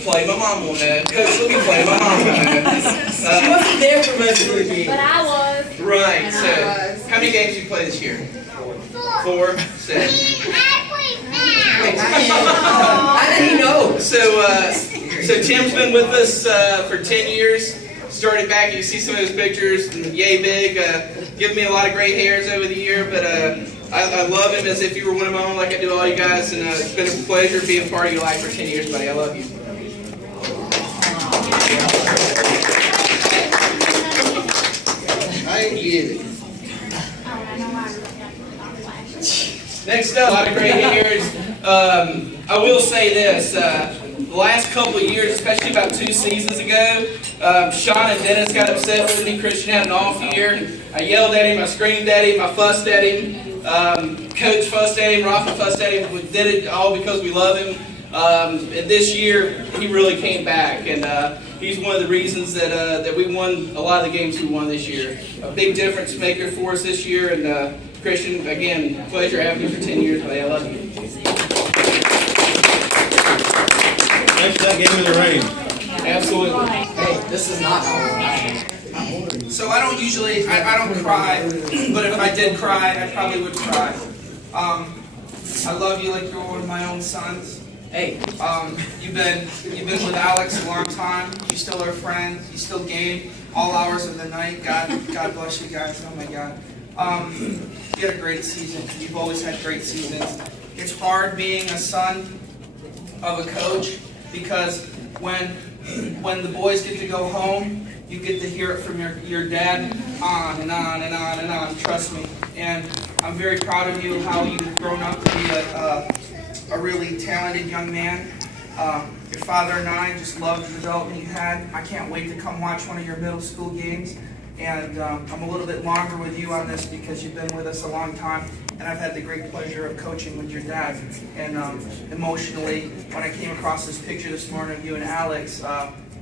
play. My mom will know. Coach, let me play. My mom will know. She wasn't there for most of the game. But I was. Right. So, how many games did you play this year? 4. 6. I didn't know. So Tim's been with us for 10 years. Started back. You see some of his pictures. Yay big. Given me a lot of gray hairs over the year, but I love him as if you were one of my own, like I do all you guys. And it's been a pleasure being part of your life for 10 years, buddy. I love you. I ain't get it. Next up, a lot of gray hairs. I will say this. The last couple of years, especially about 2 seasons ago, Sean and Dennis got upset with me. Christian had an off year. I yelled at him, I screamed at him, I fussed at him. Coach fussed at him, Rafa fussed at him. We did it all because we love him. And this year, he really came back. And he's one of the reasons that we won a lot of the games we won this year. A big difference maker for us this year. And Christian, again, pleasure having you for 10 years, buddy. I love you. Thanks for that game in the rain. Absolutely. Hey, this is not how. So I don't usually, I don't cry, but if I did cry, I probably would cry. I love you like you're one of my own sons. Hey, You've been with Alex a long time. You still are friends. You still game all hours of the night. God bless you guys. Oh my God. You had a great season. You've always had great seasons. It's hard being a son of a coach because when the boys get to go home, you get to hear it from your dad on and on and on and on. Trust me. And I'm very proud of you, how you've grown up to be a really talented young man. Your father and I just love the development you had. I can't wait to come watch one of your middle school games. And I'm a little bit longer with you on this because you've been with us a long time. And I've had the great pleasure of coaching with your dad. And emotionally, when I came across this picture this morning of you and Alex,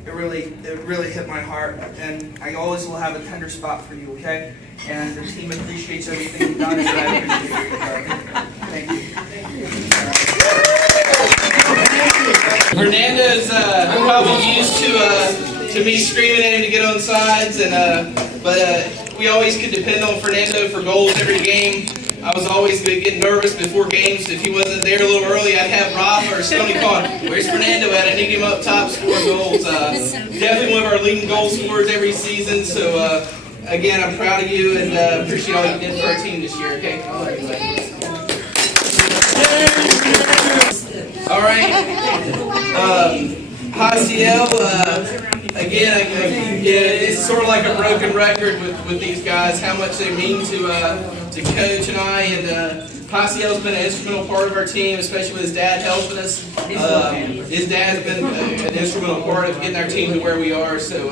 it really hit my heart. And I always will have a tender spot for you, okay? And the team appreciates everything you've done, and I appreciate it. Thank you. Fernando's probably used to me screaming at him to get on sides, but we always could depend on Fernando for goals every game. I was always getting nervous before games. If he wasn't there a little early, I'd have Rafa or Stoney calling, "Where's Fernando at? I need him up top scoring goals." Definitely one of our leading goal scorers every season. So again, I'm proud of you and appreciate all you did for our team this year. Okay. All right. Haciel, again, it's sort of like a broken record with these guys, how much they mean to Coach and I. And Haciel's been an instrumental part of our team, especially with his dad helping us. His dad's been an instrumental part of getting our team to where we are. So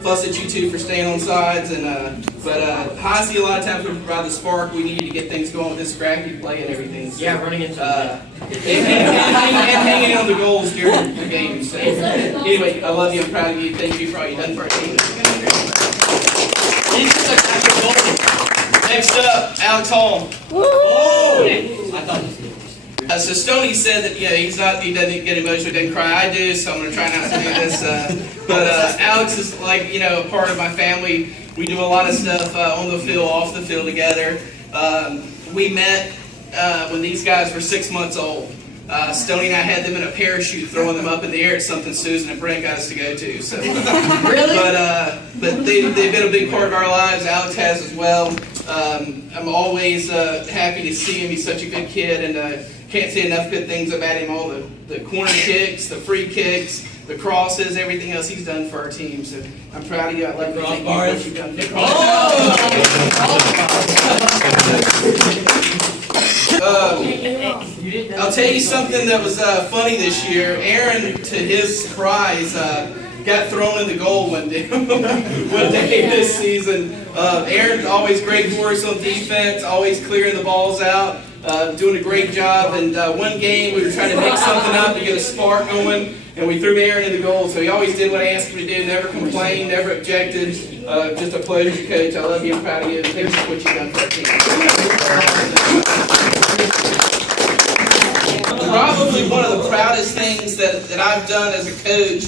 fuss at you two for staying on sides, but Haci, a lot of times we provide the spark we need to get things going with this scrappy play and everything. So, yeah, running into and hanging on the goals during the game. So anyway, I love you. I'm proud of you. Thank you for all you've done for our team. Next up, Alex Hall. Oh! I thought So Stoney said that he doesn't get emotional, doesn't cry. I do, so I'm going to try not to do this. But Alex is like a part of my family. We do a lot of stuff on the field, off the field together. We met when these guys were 6 months old. Stoney and I had them in a parachute, throwing them up in the air. It's something Susan and Brent got us to go to. So, really? But they've been a big part of our lives. Alex has as well. I'm always happy to see him. He's such a good kid, and can't say enough good things about him. All the corner kicks, the free kicks, the crosses, everything else he's done for our team. So I'm proud of you. I love you. Thank you for what you've done. I'll tell you something that was funny this year. Aaron, to his surprise, got thrown in the goal one day this season. Aaron's always great for us on defense, always clearing the balls out, doing a great job. And one game we were trying to make something up to get a spark going, and we threw Aaron in the goal. So he always did what I asked him to do, never complained, never objected. Just a pleasure to coach. I love you. I'm proud of you. Thanks for what you've done for our team. Probably one of the proudest things that I've done as a coach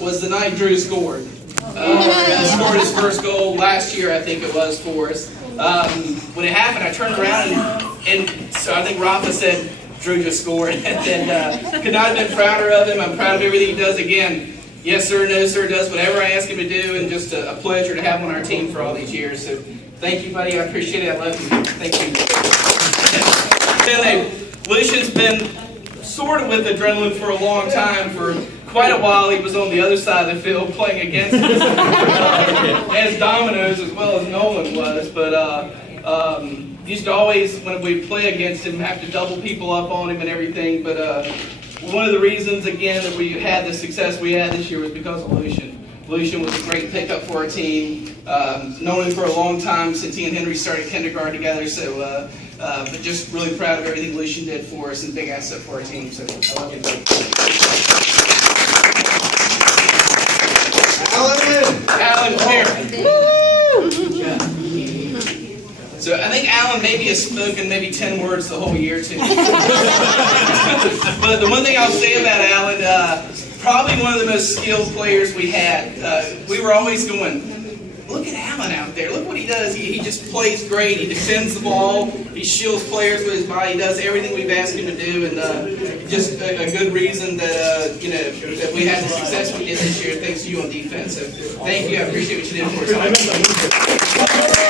was the night Drew scored. He scored his first goal last year, I think it was, for us. When it happened, I turned around and so I think Rafa said, Drew just scored. And could not have been prouder of him. I'm proud of everything he does again. Yes sir, no sir, does whatever I ask him to do, and just a pleasure to have him on our team for all these years. So thank you, buddy. I appreciate it. I love you. Thank you. Lucian's been sort of with Adrenaline for a long time. For quite a while, he was on the other side of the field playing against us as dominoes as well as Nolan was. But used to always, when we play against him, have to double people up on him and everything. But one of the reasons, again, that we had the success we had this year was because of Lucian. Lucian was a great pickup for our team. Known him for a long time since he and Henry started kindergarten together. So, but just really proud of everything Lucian did for us and big asset for our team. So I love you. Alan, come here. So I think Alan maybe has spoken maybe 10 words the whole year too. But the one thing I'll say about Alan, probably one of the most skilled players we had. We were always going, look at Alan out there. Look what he does. He just plays great. He defends the ball. He shields players with his body. He does everything we've asked him to do, and just a good reason that that we had the success we did this year thanks to you on defense. So thank you. I appreciate what you did for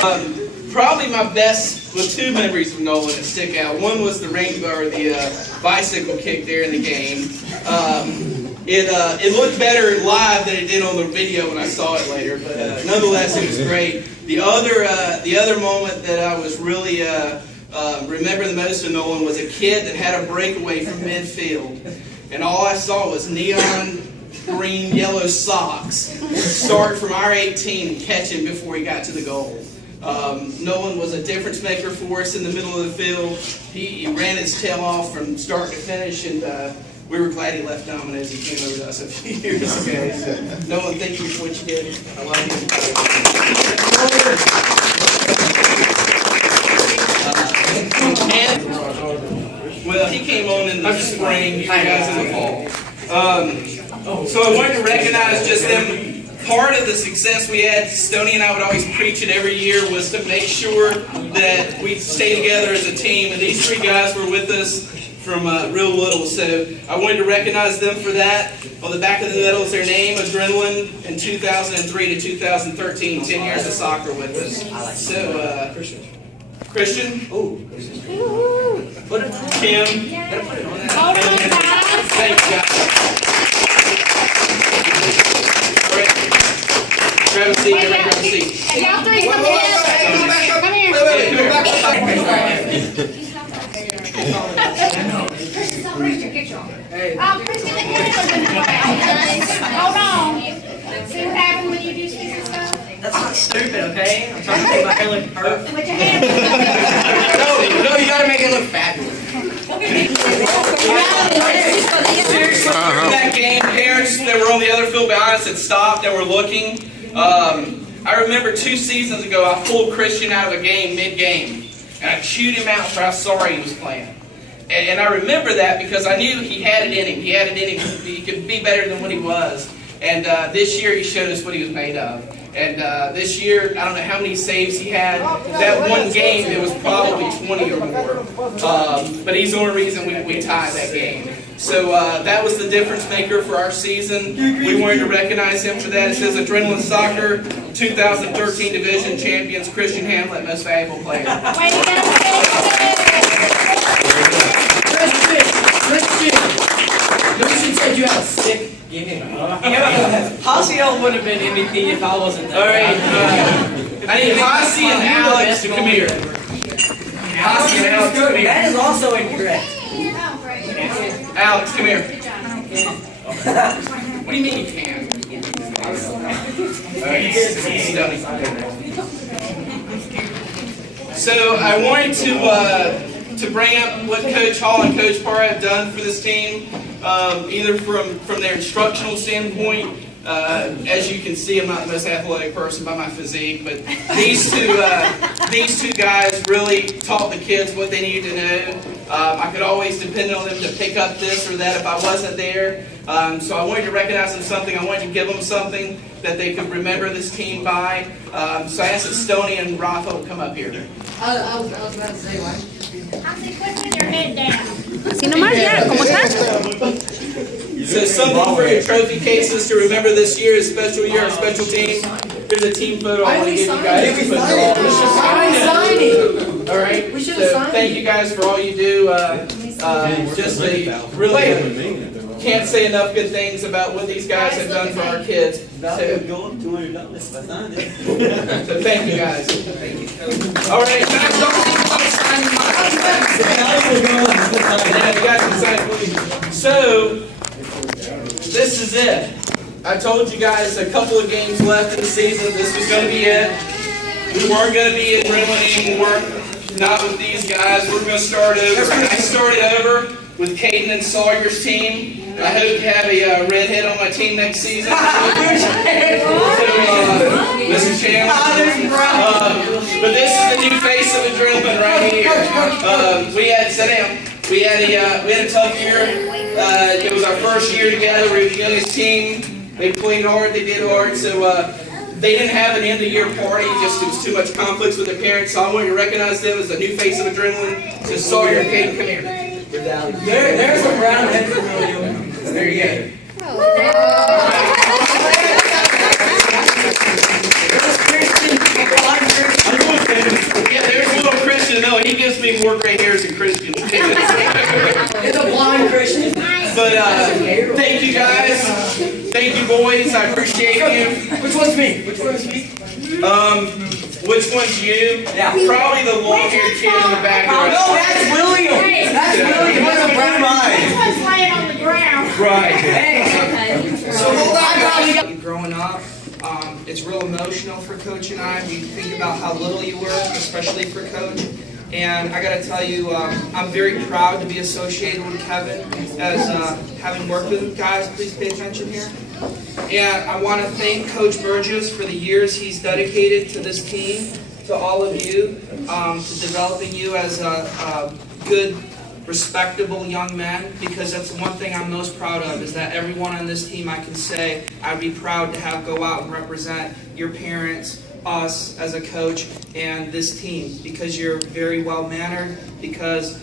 us. Probably my best, well, two memories from Nolan that stick out. One was the bicycle kick there in the game. It looked better live than it did on the video when I saw it later, but nonetheless, it was great. The other moment that I was really remember the most of Nolan was a kid that had a breakaway from midfield, and all I saw was neon green, yellow socks start from our 18 and catch him before he got to the goal. Nolan was a difference maker for us in the middle of the field. He ran his tail off from start to finish, and we were glad he left Domino's. He came over to us a few years ago. So, Nolan, thank you for what you did. I love you. Well, he came on in the spring, you guys in the fall. So I wanted to recognize just them. Part of the success we had, Stoney and I would always preach it every year, was to make sure that we stay together as a team. And these three guys were with us from real little. So I wanted to recognize them for that. On the back of the medal is their name, Adrenaline, in 2003 to 2013, 10 years of soccer with us. So, Christian? Kim? Thank you, guys. Grab a seat, everybody grab a seat. Y'all three come here. Come here. Christian, don't raise your picture. Christian, hold on. See what happens when you do stupid stuff? That's not stupid, okay? I'm trying to make my hair look perfect. Put your hands up. No, you gotta make it look fabulous. In that game, parents that were on the other field behind us had stopped and were looking. I remember 2 seasons ago, I pulled Christian out of a game mid-game, and I chewed him out for how sorry he was playing. And I remember that because I knew he had it in him. He had it in him. He could be better than what he was. And this year, he showed us what he was made of. And this year, I don't know how many saves he had. That one game, it was probably 20 or more. But he's the only reason we tied that game. So that was the difference maker for our season. We wanted to recognize him for that. It says Adrenaline Soccer 2013 Division Champions Christian Hamlet, Most Valuable Player. Christian! Lucian said you had a sick game. Hasio would have been MVP if I wasn't there. Alright, I need Hasi and Alex to come here. Hasi and Alex, come here. That is also incorrect. Alex, come here. What do you mean you can? So I wanted to bring up what Coach Hall and Coach Parra have done for this team, either from their instructional standpoint. As you can see, I'm not the most athletic person by my physique, but these two guys really taught the kids what they needed to know. I could always depend on them to pick up this or that if I wasn't there. So I wanted to recognize them something. I wanted to give them something that they could remember this team by. So I asked that Stoney and Rafa would come up here. I was about to say, why? Hansi, quit with your head down. Así nomás, ya, ¿cómo estás? So something for your trophy cases to remember this year, a special year, a special team. Here's a team photo I want to give you guys. To put all right. We should have So signed thank you guys for all you do. Just really can't say enough good things about what these guys have done for our kids. So thank you guys. All right. Guys, don't think about signing Yeah, you guys can sign it. So this is it. I told you guys a couple of games left in the season. This was going to be it. We weren't going to be in Greenwood anymore. Not with these guys. We're going to start over. I started over with Caden and Sawyer's team. I hope to have a redhead on my team next season. Mr. Chandler. But this is the new face of Adrenaline right here. We had We had a tough year. It was our first year together. We were the youngest team. They played hard. They did hard. So they didn't have an end-of-year party. Just it was too much conflicts with their parents. So I wanted to recognize them as a new face of Adrenaline. So Sawyer and Caden, come here. There's a brown head for William. There you go. Yeah, there's little Christian. No, he gives me more gray hairs than Christian. It's a blind Christian. But thank you guys. Thank you boys. I appreciate you. Which one's me? Which one's me? Which one's you? Yeah. Probably the long-haired kid in the back. Oh, no, that's William. That's William. That's a brown This eye. one's laying on the ground. Right. Hey. So hold on. Growing up, it's real emotional for Coach and I. We think about how little you were, especially for Coach. And I got to tell you, I'm very proud to be associated with Kevin as having worked with him. Guys, please pay attention here. And I want to thank Coach Burgess for the years he's dedicated to this team, to all of you, to developing you as a good, respectable young men, because that's the one thing I'm most proud of, is that everyone on this team I can say I'd be proud to have go out and represent your parents, us as a coach, and this team, because you're very well-mannered, because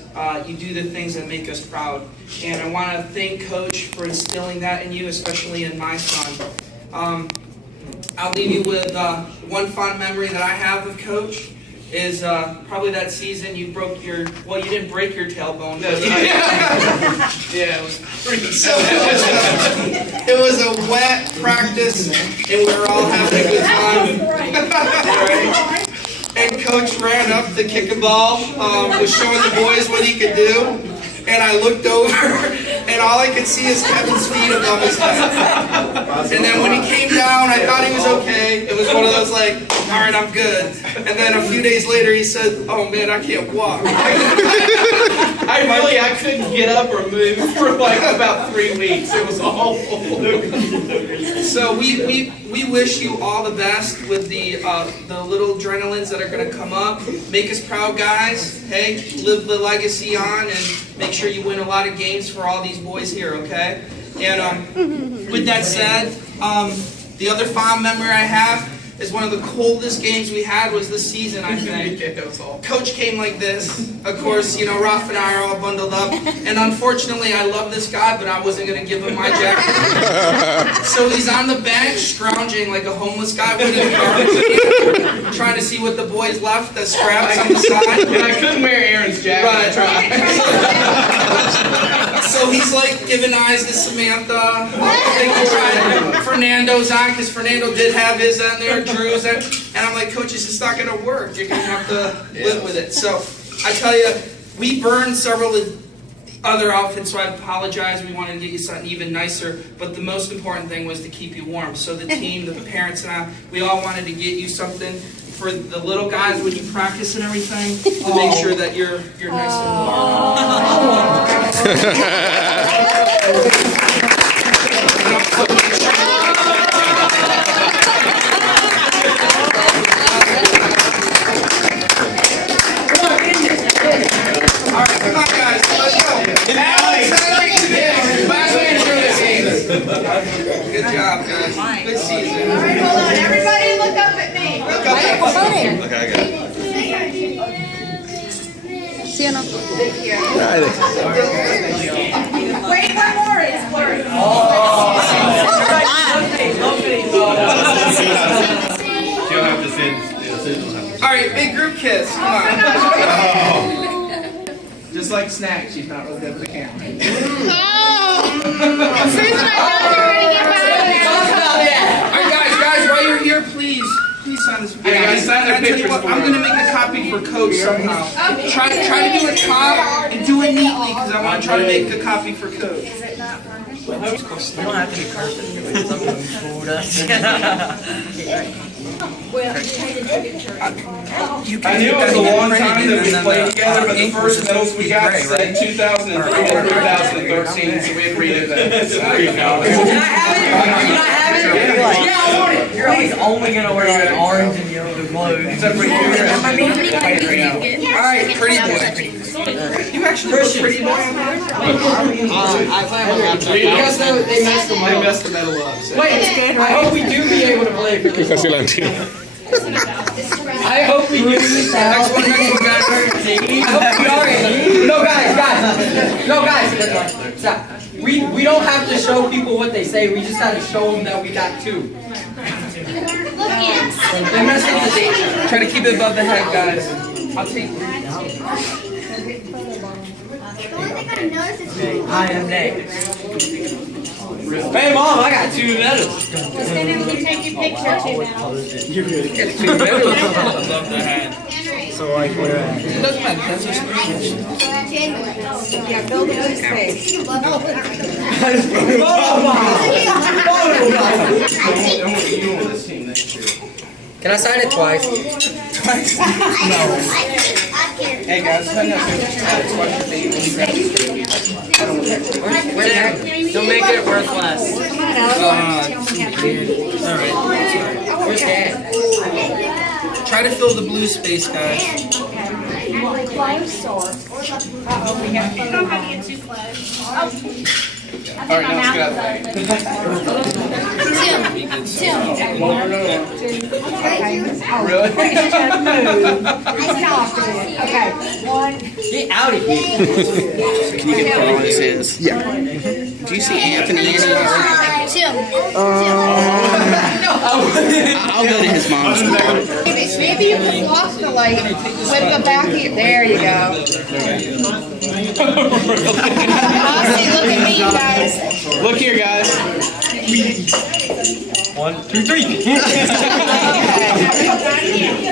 you do the things that make us proud. And I want to thank Coach for instilling that in you, especially in my son. I'll leave you with one fond memory that I have of Coach is probably that season you broke your, well, you didn't break your tailbone. But Yeah, it was pretty so it was a wet practice, and we were all having a good time. And Coach ran up to kick a ball, was showing the boys what he could do. And I looked over, and all I could see is Kevin's feet above his head. And then when he came down, I thought he was okay. It was one of those like, all right, I'm good. And then a few days later, he said, oh man, I can't walk. I couldn't get up or move for like about 3 weeks. It was awful. So we wish you all the best with the little adrenalines that are going to come up. Make us proud, guys. Hey, live the legacy on and make sure you win a lot of games for all these boys here, okay? And with that said, the other fond memory I have is one of the coldest games we had was this season, I think. Coach came like this. Of course, you know, Ralph and I are all bundled up. And unfortunately, I love this guy, but I wasn't going to give him my jacket. So he's on the bench, scrounging like a homeless guy with his garbage, trying to see what the boys left, the scraps on the side. And I couldn't wear Aaron's jacket. Right. So he's like giving eyes to Samantha. I think he tried Fernando's on, because Fernando did have his on there, Drew's on. And I'm like, Coach, it's just not going to work. You're going to have to live with it. So I tell you, we burned several other outfits, so I apologize. We wanted to get you something even nicer. But the most important thing was to keep you warm. So the team, the parents, and I, we all wanted to get you something for the little guys when you practice and everything, to make sure that you're nice and warm. All right, come on, guys. Good job, guys. Good season. All right, hold on. Everybody look up at me. Look up at Okay, I got it. ¿Sí o no? Wait, one more. It's blurry. She'll have to send. All right, big group kiss. Come on. Just like Snack, she's not real good with the camera. Susan, I know you're going to get back. All right, guys, while you're here, please sign this. Yeah, guys, sign their I tell you pictures what, for I'm me. gonna make a copy for Coach somehow. Try to do it top and do it neatly because I want to try to make a copy for Coach. You don't have to be perfect. Something fooled us. I knew it was a long time that we played together, but the first medals we got said 2003 to 2013, so we had to redo that. Can I have it? Yeah, I want it. You're always only gonna wear like orange and yellow clothes. Except for you. All right, pretty boy. You actually look pretty boy. I plan on that. Because they messed them They up. messed the medal up. So. Wait, I hope we do be able to play for this. I hope we do. Next one, guys. I hope we are. No, guys. Stop. We don't have to show people what they say. We just gotta show them that we got two. They messed up the date. Try to keep it above the head, guys. I'll take. I am next. Hey, Mom, I got two medals. Let's stand in and take your picture too now. Two medals above the head. So like where? It doesn't matter. That's just Yeah, build a good space. You on this team next year. Can I sign it twice? Hey guys, send us pictures. Watch your feet. Don't make it worth less. Where's Dad? Try to fill the blue space, guys. You don't have to get too close. All right, now let's get out of the Get out of here. Can you get what this is? Yeah. Do you see Anthony anywhere? I'll go to his mom's. Maybe you can block the light with the back of your, there you go. Aussie, look at me, you guys. Look here, guys. 1, 2, 3.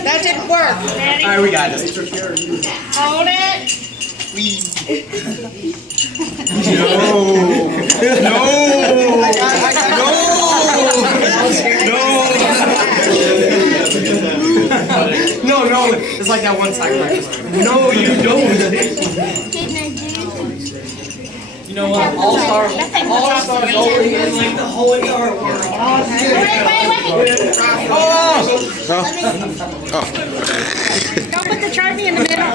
That didn't work. All right, we got this. Hold it. No, it's like that one time. No, you don't. You know what? All-Stars only is like the whole entire world. Wait. Don't put the trophy in the middle.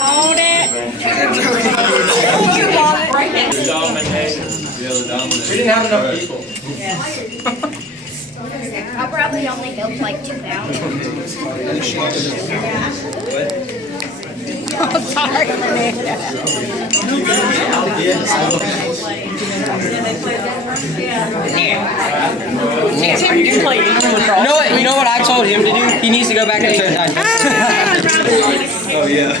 Hold it. We didn't have enough people. I'll probably only build like 2,000. I'm sorry, You know what I told him to do? He needs to go back and say Oh, yeah.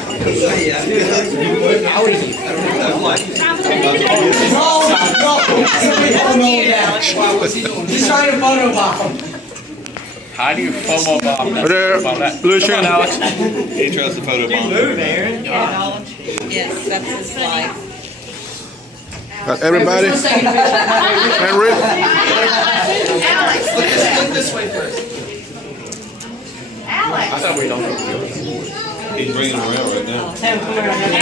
He's trying to photobomb. How do you FOMO bomb? Lucian, Alex. He tries to photo bomb. Yes, that's his life. Everybody? And Rick? Look this way first. I thought we'd all go. He's bringing him around right now.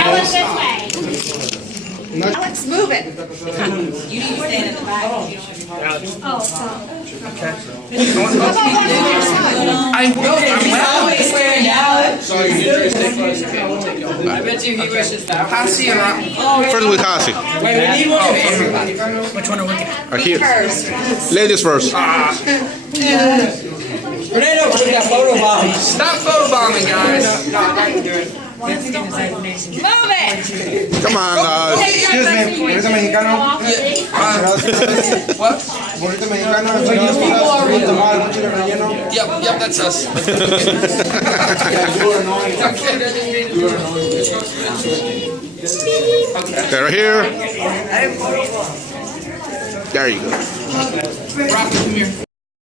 Alex, this way. Alex, move it. Always swearing Alex. So you just stay close. Okay, we'll take y'all. I bet you he wishes that. Hasi and First with Hasi. Wait, we need one of everybody. Here. Ladies first. Fernando, put that photo bomb. Stop photobombing, guys. Move it. Come on, guys. Excuse me, burrito mexicano. What? Burrito mexicano. Burrito mal, un chile relleno. Yep, that's us. They're here. There you go. Rocky, come here.